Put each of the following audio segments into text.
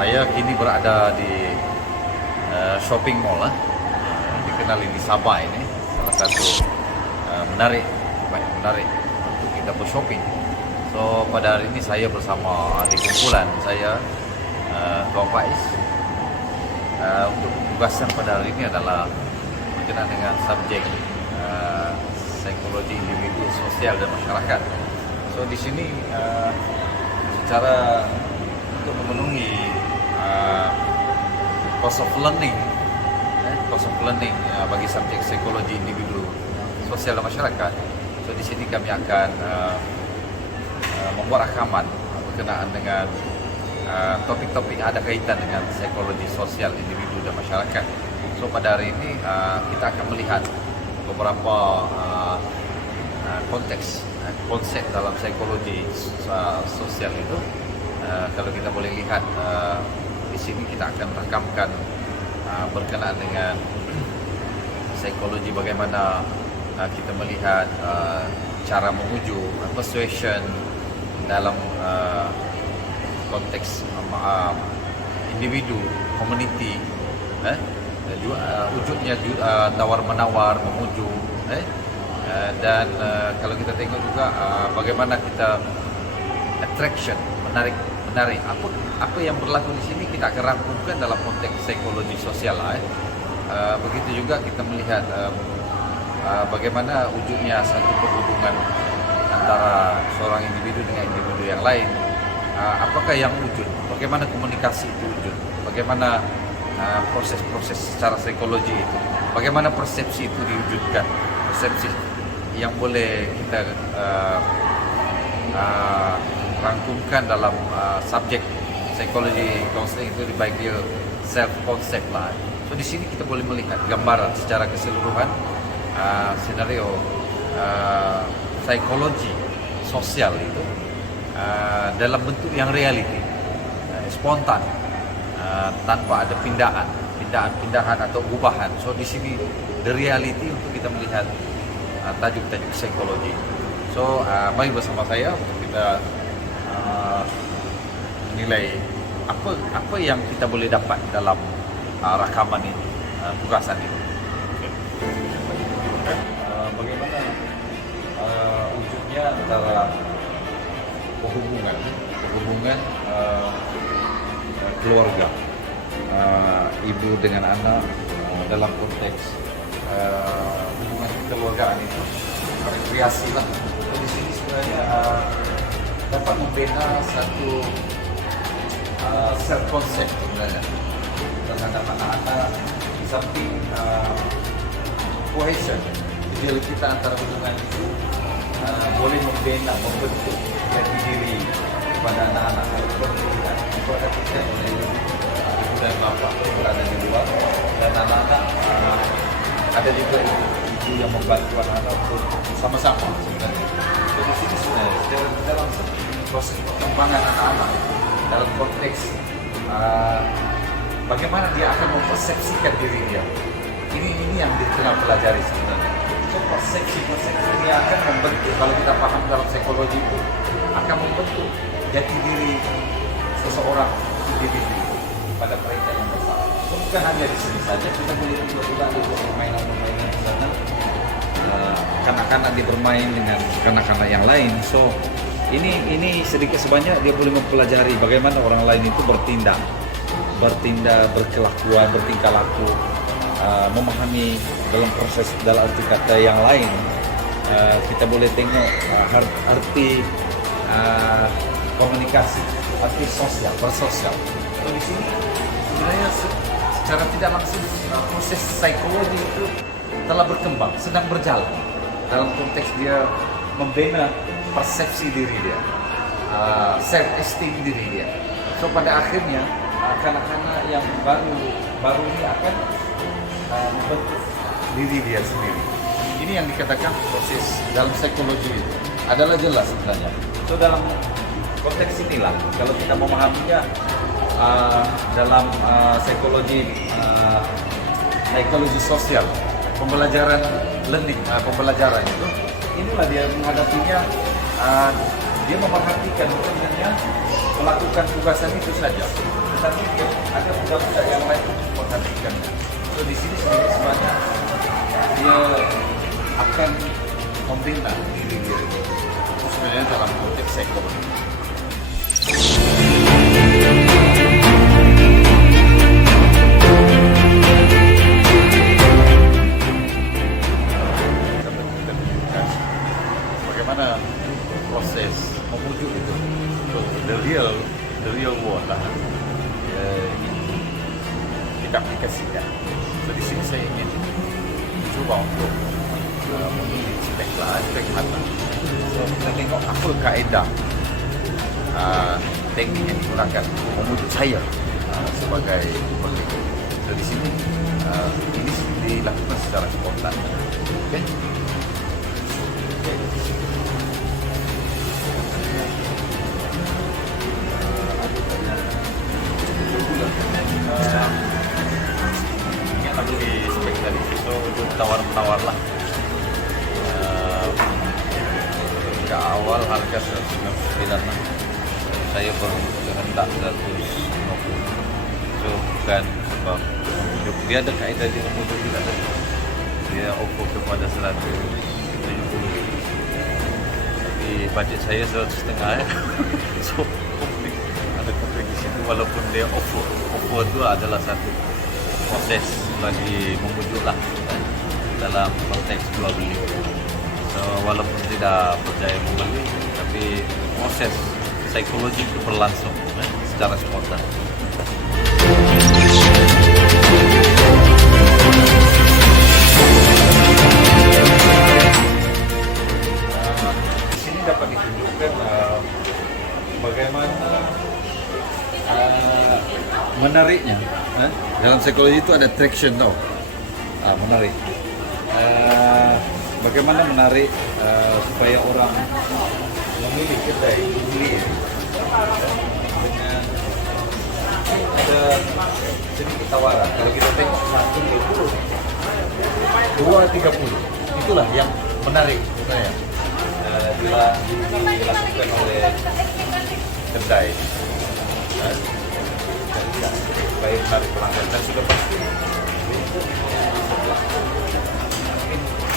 Saya kini berada di shopping mall, dikenali di Sabah ini, salah satu menarik untuk kita bershopping. So pada hari ini saya bersama di kumpulan saya, Tuan Faiz. Untuk pembahasan pada hari ini adalah berkenaan dengan subjek psikologi individu, sosial dan masyarakat. So di sini secara untuk memenuhi cost of learning bagi subjek psikologi individu, sosial dan masyarakat. So di sini kami akan membuat rakaman berkenaan dengan topik-topik yang ada kaitan dengan psikologi sosial individu dan masyarakat. So pada hari ini kita akan melihat beberapa konsep dalam psikologi sosial itu. Kalau kita boleh lihat di sini kita akan rakamkan berkenaan dengan psikologi, bagaimana kita melihat cara menguju persuasion dalam konteks individu, community, wujudnya tawar-menawar, menguju, dan kalau kita tengok juga bagaimana kita attraction, menarik. Apa yang berlaku di sini kita akan rangkumkan dalam konteks psikologi sosial. Begitu juga kita melihat bagaimana wujudnya satu perhubungan antara seorang individu dengan individu yang lain. Apakah yang wujud? Bagaimana komunikasi itu wujud? Bagaimana proses-proses secara psikologi itu? Bagaimana persepsi itu diwujudkan? Persepsi yang boleh kita rangkumkan dalam subjek psikologi counseling itu dibagi self concept lah. So di sini kita boleh melihat gambaran secara keseluruhan senario psikologi sosial itu dalam bentuk yang reality, spontan, tanpa ada pindahan atau ubahan. So di sini the reality untuk kita melihat tajuk-tajuk psikologi. So mari bersama saya untuk kita menilai apa yang kita boleh dapat dalam rakaman ini, tugasan ini. Bagaimana wujudnya antara hubungan keluarga, ibu dengan anak dalam konteks hubungan kekeluargaan itu rekreasi lah. Di sini sebenarnya dapat membina satu self concept sebenarnya terhadap anak-anak, di samping cohesion, ideal kita antara hubungan itu boleh membina, membentuk jati diri kepada anak-anak berpendidikan. Itu ada kita oleh ibu dan bapak berada di luar, dan anak-anak ada juga ibu yang membantu anak-anak untuk sama-sama sebenarnya. Jadi sini sebenarnya dalam proses perkembangan anak-anak dalam konteks bagaimana dia akan mempersepsikan diri dia. Ini yang kita pelajari sebenarnya. So persepsi ini akan membentuk, kalau kita paham dalam psikologi itu, akan membentuk jati diri seseorang individu pada mereka yang bersama. So, bukan hanya di sini saja, kita boleh juga ada permainan-permainan di sana. Kanak-kanak dia bermain dengan kanak-kanak yang lain. So ini sedikit sebanyak dia boleh mempelajari bagaimana orang lain itu bertindak, berkelakuan, bertingkah laku, memahami dalam proses, dalam arti kata yang lain. Kita boleh tengok arti komunikasi, arti sosial, bersosial. So di sini sebenarnya secara tidak langsung proses psikologi itu telah berkembang, sedang berjalan dalam konteks dia membina persepsi diri dia, self esteem diri dia. So pada akhirnya kanak-kanak yang baru ini akan membentuk diri dia sendiri. Ini yang dikatakan proses dalam psikologi itu adalah jelas sebenarnya. So dalam konteks inilah kalau kita memahaminya dalam psikologi sosial, pembelajaran learning, pembelajaran itu, inilah dia menghadapinya. Dia memperhatikan bukan hanya melakukan tugasan itu saja, tapi ada budak-budak yang lain memperhatikan. So di sini sebenarnya dia akan membina diri dia. Sebenarnya dalam konteks ekonomi. Bagaimana proses memuju itu, the real world lah, kita aplikasikan. So di sini saya ingin coba untuk memilih spek mata. So kita tengok apa kaedah teknik yang digunakan memuju saya sebagai pekerja. So di sini ini dilakukan secara spontan. Okay? Ingat aku di spek tadi, so itu tawar-tawar lah. Ke awal harga 199 lah. Saya berkehendak 150. So bukan sebab dia ada kaedah di memujuk tidak ada. Dia offer kepada 170. Tapi budget saya 150 ya. So ada kompetisi itu walaupun dia offer itu adalah satu proses bagi memujuk lah dalam konteks jual beli. So walaupun tidak percaya membeli, tapi proses psikologi itu berlangsung secara spontan. Di sini dapat ditunjukkan bagaimana menariknya. Dalam psikologi itu ada attraction tau. Menarik. Bagaimana menarik supaya orang memilih kedai beli dengan ada sedikit tawaran. Kalau kita tengok 120, 230, itulah yang menarik sebenarnya. Dilakukan oleh kedai. Supaya menarik pelanggan dan sudah pasti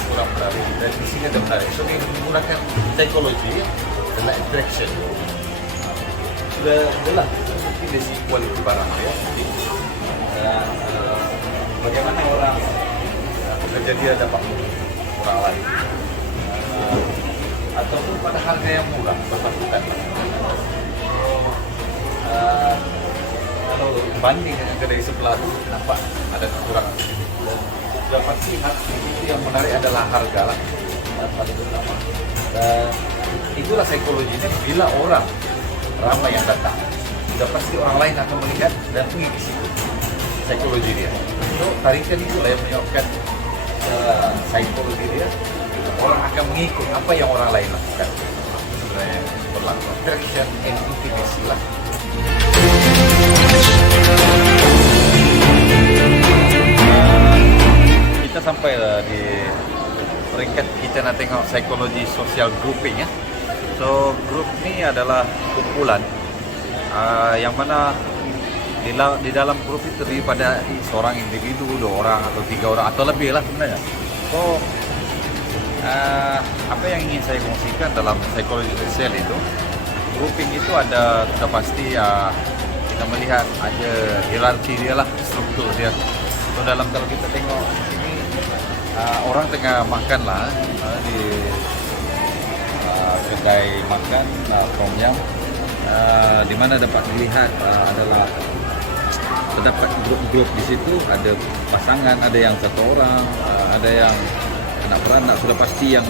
kurang menarik dan di sini ada menarik. So dia menggunakan psikologi dan attraction. Sudah jelas mungkin dari segi kualiti barang ya. Dan bagaimana orang bekerja dia dapat orang lain ataupun pada harga yang murah berpatutan. Kalau banding dengan kedai sebelah itu nampak ada kekurangan dan dapat lihat itu yang menarik adalah harga lah paling utama. Dan itulah psikologinya bila orang ramai yang datang sudah pasti orang lain akan melihat dan pergi ke situ. Psikologi dia. So tarikan itulah yang menyebabkan psikologi dia, orang akan mengikut apa yang orang lain lakukan. Sebenarnya berlaku attraction and intimacy lah. Kita sampai di peringkat kita nak tengok psikologi social grouping ya. So grup ni adalah kumpulan yang mana di dalam grup itu terdiri pada seorang individu, 2 orang atau 3 orang atau lebih lah sebenarnya. So apa yang ingin saya kongsikan dalam psikologi sosial itu, grouping itu ada sudah pasti kita melihat ada hierarki dia lah, struktur dia. So dalam kalau kita tengok di sini orang tengah makan lah di kedai makan Tom Yum, di mana dapat dilihat adalah terdapat grup-grup di situ, ada pasangan, ada yang 1 orang, ada yang anak beranak, sudah pasti yang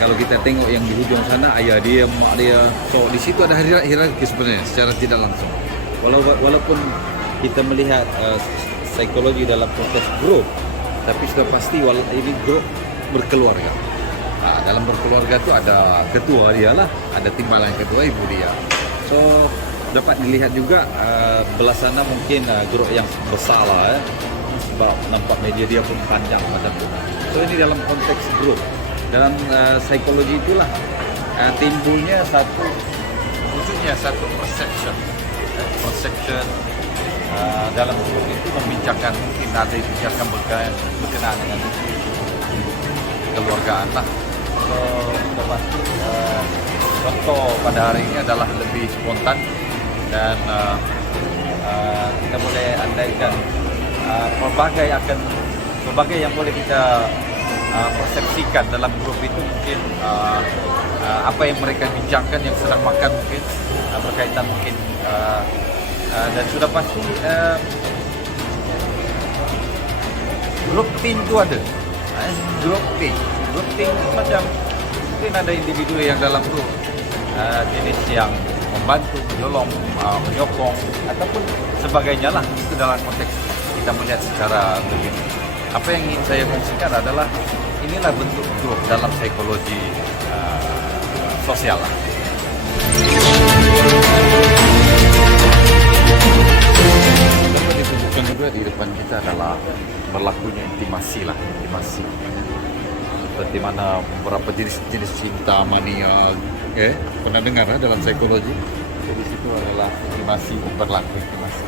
kalau kita tengok yang di hujung sana ayah dia, mak dia. So di situ ada hierarki sebenarnya secara tidak langsung. Walaupun kita melihat psikologi dalam proses grup, tapi sudah pasti ini grup berkeluarga. Dalam berkeluarga itu ada ketua dia lah, ada timbalan ketua ibu dia. So dapat dilihat juga belah sana mungkin grup yang besar lah sebab nampak meja dia pun panjang macam tu. So ini dalam konteks grup. Dalam psikologi itulah timbulnya wujudnya satu perception dalam grup itu membincangkan, mungkin ada yang bincangkan berkenaan dengan kekeluargaan lah. So, sudah pasti contoh pada hari ini adalah lebih spontan dan kita boleh andaikan berbagai yang boleh kita persepsikan dalam grup itu, mungkin apa yang mereka bincangkan yang sedang makan mungkin berkaitan mungkin dan sudah pasti grup tim itu ada. Grup tim macam mungkin ada individu yang dalam grup jenis yang membantu, menyolong, menyokong ataupun sebagainya lah. Itu dalam konteks kita melihat secara lebih. Apa yang ingin saya kongsikan adalah inilah bentuk grup dalam psikologi sosial lah. Dapat ditunjukkan juga di depan kita adalah berlakunya intimasi. Seperti mana beberapa jenis cinta, mania, pernah dengar dalam psikologi? Jadi situ adalah intimasi, berlaku intimasi.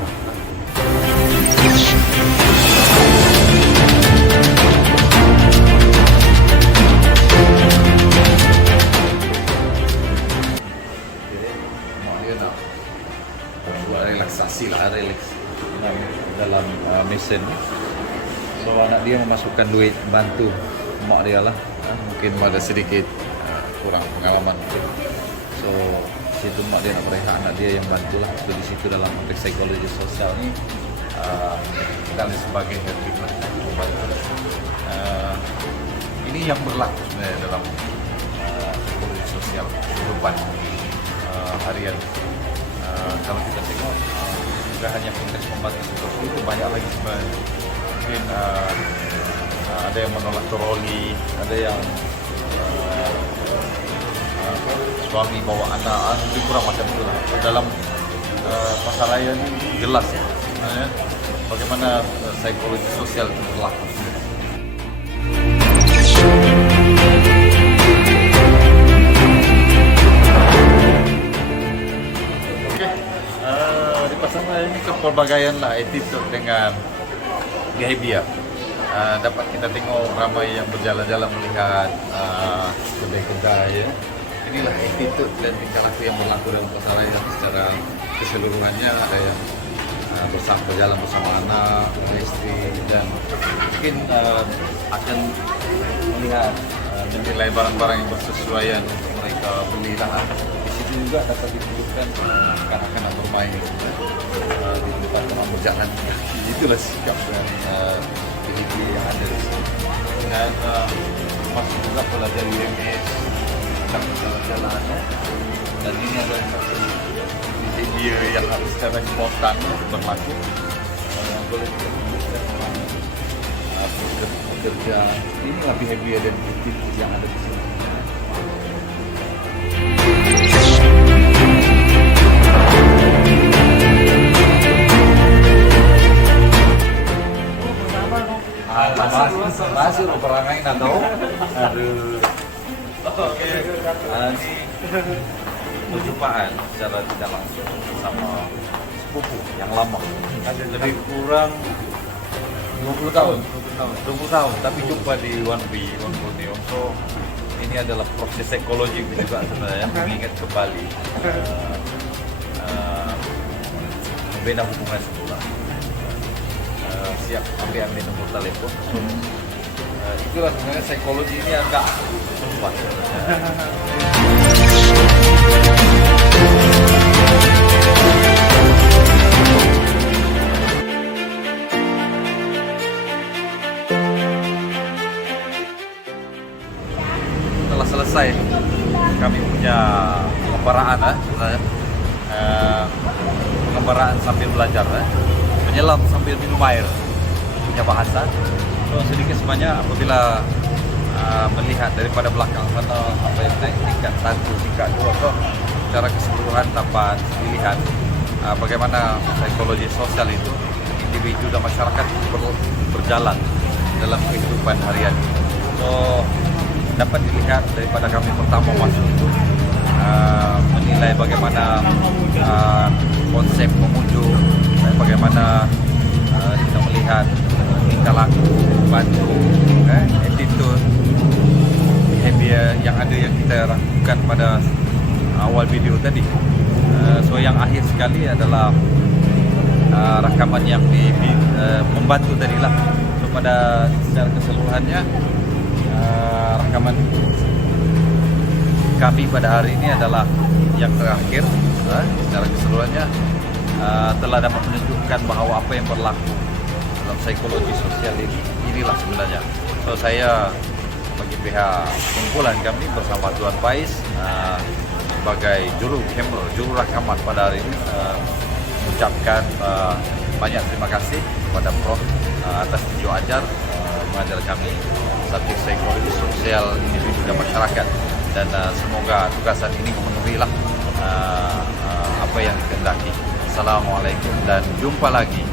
Relaksasi lah, dalam mesin. So anak dia memasukkan duit, bantu mak dia lah. Mungkin ada sedikit kurang pengalaman mungkin. So situ mak dia nak berehat, anak dia yang bantu lah. So di situ dalam konteks psikologi sosial ni kita lihat sebagai helping lah, membantu. Ini yang berlaku sebenarnya dalam psikologi sosial kehidupan harian. Kalau kita tengok bukan hanya konteks membantu seperti itu, banyak lagi sebenarnya. Mungkin ada yang menolak troli, ada yang suami bawa anak, lebih kurang macam itu lah. Dalam pasaraya ini jelas ya, bagaimana psikologi sosial itu berlaku. Sama ini kepelbagaian lah, attitude dengan behavior. Dapat kita tengok ramai yang berjalan-jalan melihat kedai-kedai. Inilah attitude dan tingkah laku yang berlaku dalam pasaraya secara keseluruhannya. Ada yang berjalan bersama anak, istri, dan mungkin akan melihat menilai barang-barang yang bersesuaian mereka beli lah. Juga dapat ditunjukkan kanak-kanak bermain di tempat orang berjalan kaki. Itulah sikap dan behavior yang ada di sini. Dan masih juga belajar UMS tentang jalan-jalan. Dan ini adalah satu behavior yang harus secara spontan berlaku. Yang boleh kita tunjukkan bekerja. Inilah behavior dan attitude yang ada di sini. Masih lo perangai nak tahu? Aduh. Oke. Ini perjumpaan secara tidak langsung sama sepupu yang lama. Lebih kurang 20 tahun. 20 tahun. Tapi jumpa di One Borneo. So ini adalah proses psikologi juga sebenarnya, mengingat kembali beda hubungan semula. Siap ambil nomor telepon. Itulah sebenarnya psikologi ini agak sempat. Setelah selesai kami punya pengembaraan, pengembaraan sambil belajar, menyelam sambil minum air, punya bahasa. So, sedikit sebanyak apabila melihat daripada belakang sana apa yang naik tingkat 1, tingkat 2, so secara keseluruhan dapat dilihat bagaimana psikologi sosial itu individu dan masyarakat berjalan dalam kehidupan harian. So dapat dilihat daripada kami pertama masuk itu menilai bagaimana konsep memujuk, bagaimana bagaimana kita melihat tingkah laku, batu, attitude, behavior yang ada yang kita lakukan pada awal video tadi. So yang akhir sekali adalah rakaman yang membantu tadi lah. So pada secara keseluruhannya rakaman kami pada hari ini adalah yang terakhir. Secara keseluruhannya telah dapat menunjukkan bahwa apa yang berlaku dalam psikologi sosial inilah sebenarnya. So saya bagi pihak kumpulan kami bersama Tuan Faiz sebagai juru rakaman pada hari ini mengucapkan banyak terima kasih kepada Prof atas video ajar mengajar kami subjek psikologi sosial individu dan masyarakat, dan semoga tugasan ini memenuhilah apa yang dikehendaki. Assalamualaikum dan jumpa lagi.